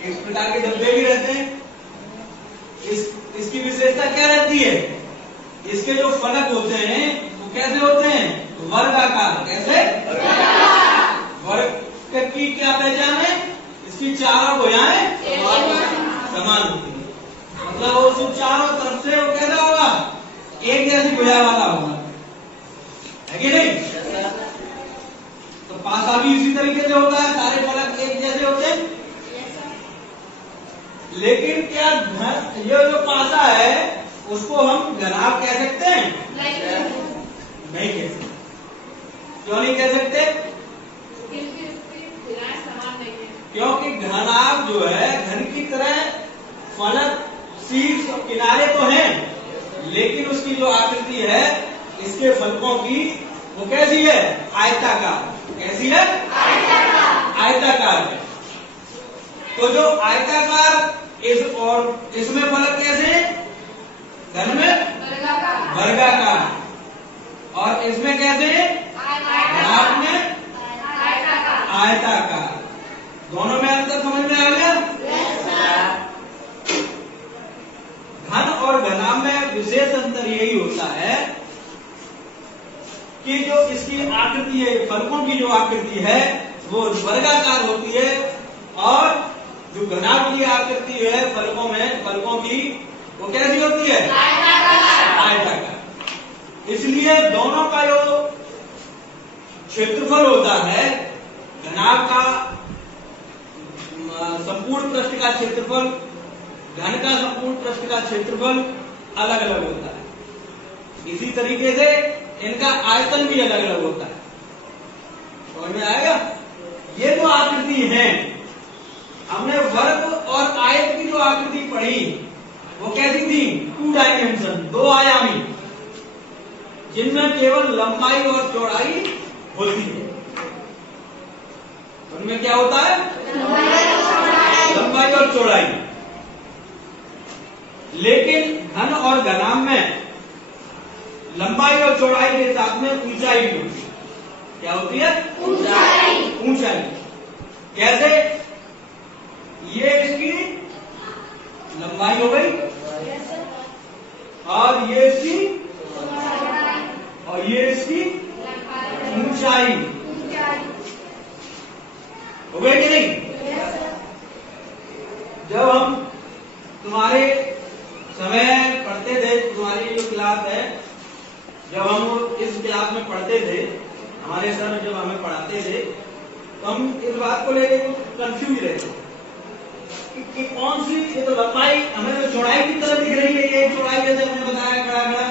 इस प्रकार के डब्बे भी रहते हैं। इसकी विशेषता क्या रहती है? इसके जो फलक होते हैं वो कैसे होते हैं? वर्गाकार। कैसे? वर्ग की क्या पहचान है? इसकी चारों भुजाएं समान होती है, मतलब वो उसको चारों तरफ से वो कैसा होगा? एक जैसी भुजा वाला होगा, है कि नहीं? तो पासा भी इसी तरीके से होता है, सारे फलक एक जैसे होते हैं। लेकिन क्या ये जो पासा है उसको हम घनाभ कह सकते हैं? नहीं कह सकते। क्यों नहीं कह सकते? क्योंकि घनाभ जो है घन की तरह फलक शीर्ष और किनारे तो हैं, लेकिन उसकी जो आकृति है इसके फलकों की वो कैसी है? आयताकार। कैसी है? आयताकार है। तो जो आयताकार और इसमें फलक कैसे है? घन में वर्गाकार, और इसमें कैसे है? घनाभ में आयताकार। दोनों में अंतर समझ में आ गया? घन और घनाभ में विशेष अंतर यही होता है कि जो इसकी आकृति है, फलकों की जो आकृति है वो वर्गाकार होती है, और जो घनाभ की आकृति है फलकों की वो कैसी होती है? आयताकार। इसलिए दोनों का जो क्षेत्रफल होता है, घनाभ का संपूर्ण पृष्ठ का क्षेत्रफल, घन का संपूर्ण पृष्ठ का क्षेत्रफल अलग अलग होता है। इसी तरीके से इनका आयतन भी अलग अलग होता है। समझ में आएगा? ये जो आकृति है, हमने वर्ग और आयत की जो आकृति पढ़ी वो कैसी थी? 2 डायमेंशन, 2 आयामी, जिनमें केवल लंबाई और चौड़ाई होती है। उनमें क्या होता है? लंबाई और चौड़ाई। लेकिन घन और घनाभ में लंबाई और चौड़ाई के साथ में ऊंचाई भी होती है। क्या होती है? ऊंचाई। कैसे? ये इसकी लंबाई हो गई, और ये इसकी, और ये इसकी ऊंचाई हो गई कि नहीं? जब हम तुम्हारे समय पढ़ते थे, तुम्हारी जो क्लास है, जब हम इस क्लास में पढ़ते थे, हमारे सर जब हमें पढ़ाते थे, तो हम इस बात को लेकर कंफ्यूज रहते कि कौन सी, ये तो लंबाई हमें तो चौड़ाई की तरह दिख रही है, ये चौड़ाई जैसे हमने बताया खड़ा खड़ा,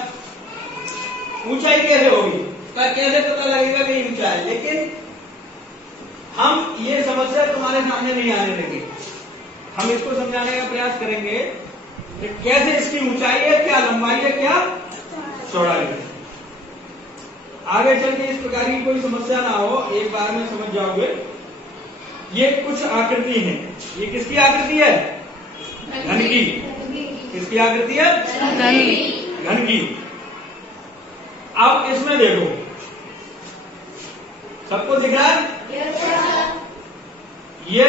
ऊंचाई कैसे होगी? कैसे पता लगेगा कि ऊंचाई? लेकिन हम ये समस्या तुम्हारे सामने नहीं आने लगे। हम इसको समझाने का प्रयास करेंगे कि कैसे इसकी ऊंचाई है, क्या लंबाई है, क्या चौड़ाई है। आगे चल के इस प्रकार की कोई समस्या ना हो, एक बार में समझ जाओगे। ये कुछ आकृति है। ये किसकी आकृति है? घन की। किसकी आकृति है? घन की। अब इसमें देखो, सबको दिख रहा है? ये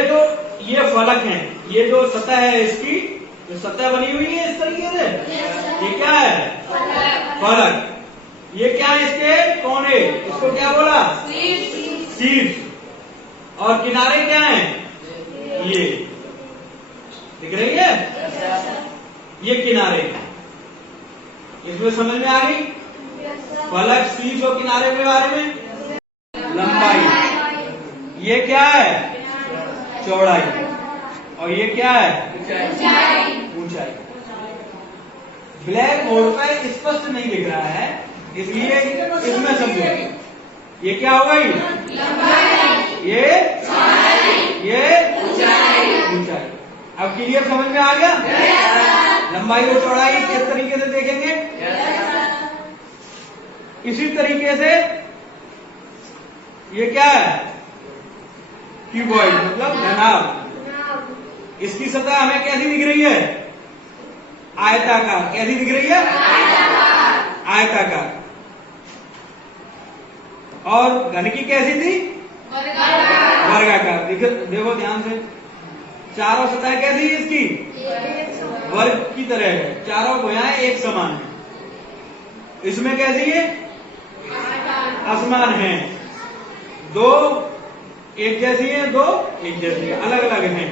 फलक है, ये जो सतह है इसकी, जो सतह बनी हुई है इस तरीके से, ये क्या है? फलक। ये क्या है? इसके कोने, इसको क्या बोला? शीर्ष। और किनारे क्या है? ये दिख रही है? ये किनारे। इसमें समझ में आ गई? फलक, शीर्ष और किनारे के बारे में। लंबाई, ये क्या है? चौड़ाई। और ये क्या है? ऊंचाई। ब्लैक बोर्ड पे स्पष्ट नहीं दिख रहा है, इसलिए इसमें समझो। ये क्या हो गई? ये ऊंचाई। अब क्लियर समझ में आ गया? लंबाई और चौड़ाई किस तरीके से देखेंगे? इसी तरीके से ये क्या है? क्यूबॉइड, मतलब घनाभ। इसकी सतह हमें कैसी दिख रही है? आयताकार। कैसी दिख रही है? आयताकार। और घन की कैसी थी? वर्गाकार। देखो ध्यान से, चारों सतह कैसी है इसकी? वर्ग की तरह है, चारों भुजाएं एक समान है। इसमें कैसी है? असमान है। दो एक जैसी है, दो एक जैसी है, अलग अलग हैं,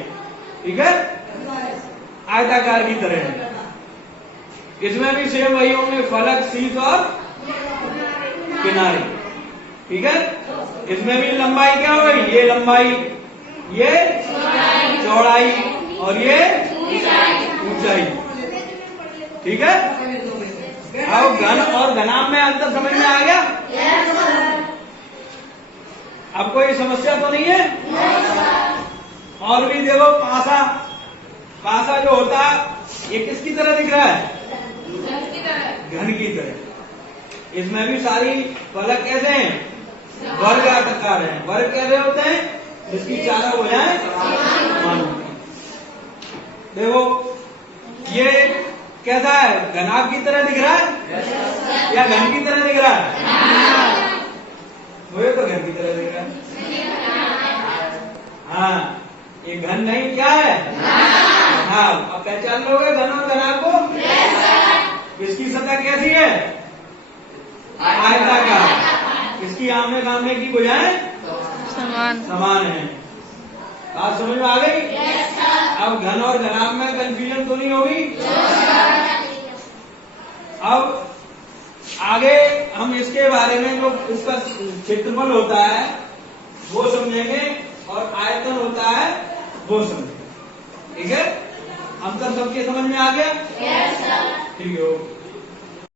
ठीक है, आयताकार की तरह है। इसमें भी सेम वही होंगे, फलक, शीर्ष और किनारे, ठीक है। इसमें भी लंबाई क्या होगी? ये लंबाई, ये चौड़ाई और ये ऊंचाई, ठीक है। अब घन और घनाभ में अंतर समझ में आ गया? अब कोई समस्या तो नहीं है? और भी देखो, पासा, पासा जो होता है ये किसकी तरह दिख रहा है? घन की तरह। इसमें भी सारी फलक कैसे हैं? वर्ग आकार है। वर्ग कैसे होते हैं? जिसकी चारों भुजाएं समान होती हैं। देखो ये कैसा है? घनाभ की तरह दिख रहा है या घन की तरह दिख रहा है? वो तो घन की तरह दिख रहा है। हाँ, ये घन नहीं, क्या है? हाँ, अब पहचान लोगे घन और घनाभ को। इसकी सतह कैसी है? आयताकार। इसकी आमने सामने की भुजाएं समान है। बात समझ में आ गई? अब घन और घनाभ में कंफ्यूजन तो नहीं होगी? अब आगे हम इसके बारे में, जो इसका क्षेत्रफल होता है वो समझेंगे और आयतन होता है वो समझेंगे, ठीक है। अंतर सबके समझ में आ गया? ठीक है।